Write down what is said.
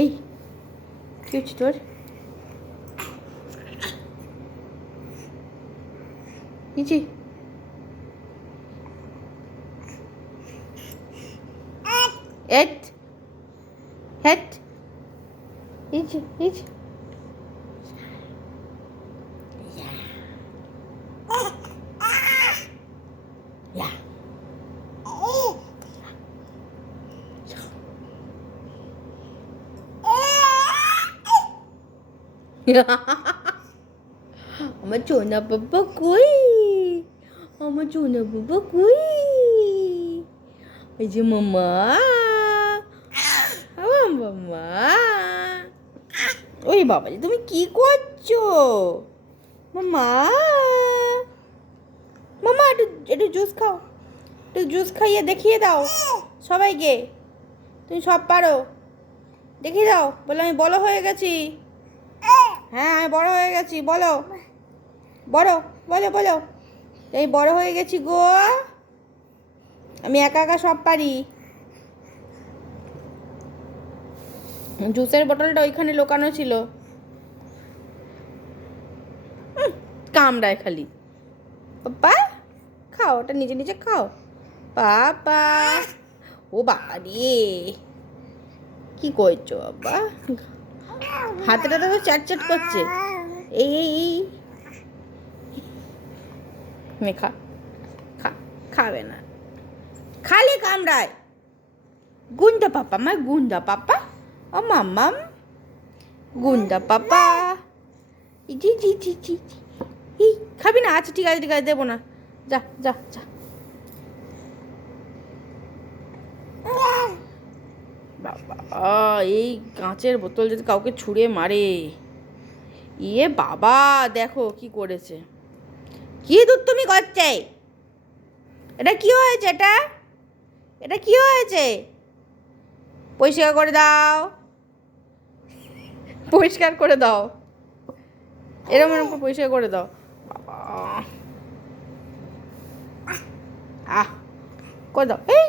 এই কি হচ্ছে তোর? নিচে এট হেট নিচে নিচে আমার সোনা বাবা কই? আমার সোনা বাবা কই? ওই যে মামা, আমার মামা। ওই বাবা যে তুমি কি করছো মামা? মামা একটু একটু জুস খাও, একটু জুস খাইয়ে দেখিয়ে দাও সবাইকে। তুমি সব পারো, দেখিয়ে দাও। বলো আমি বড় হয়ে গেছি। হ্যাঁ আমি বড় হয়ে গেছি। বলো বড়, বলো বলো এই বড় হয়ে গেছি গো, আমি একা একা সব পারি। জুসের বোতলটা ওইখানে লুকানো ছিল। কামড়ায় খালি। পাপা খাও, ওটা নিজে নিজে খাও। পাপা, ও বাবা রে কি করছো বাবা? হাতেটা তো চ্যাট করছে। এই এই এই খা খা, খাবে না, খালি কামড়ায়। গুন্ডা পাপা, মা গুন্ডা পাপা। ও মাম্মাম গুন্ডা পাপা। জি জি জি জি ই খাবি না? আচ্ছা ঠিক আছে ঠিক আছে, দেবো না। যা যা যা। বাবা, এই কাঁচের বোতল যদি কাউকে ছুঁড়ে মারে। ইয়ে বাবা দেখো কি করেছে। কি দুধ তুমি করছে? এটা কি হয়েছে? এটা এটা কি হয়েছে? পরিষ্কার করে দাও, পরিষ্কার করে দাও, এরকম এরকম পরিষ্কার করে দাও। বাবা আহ করে দাও। এই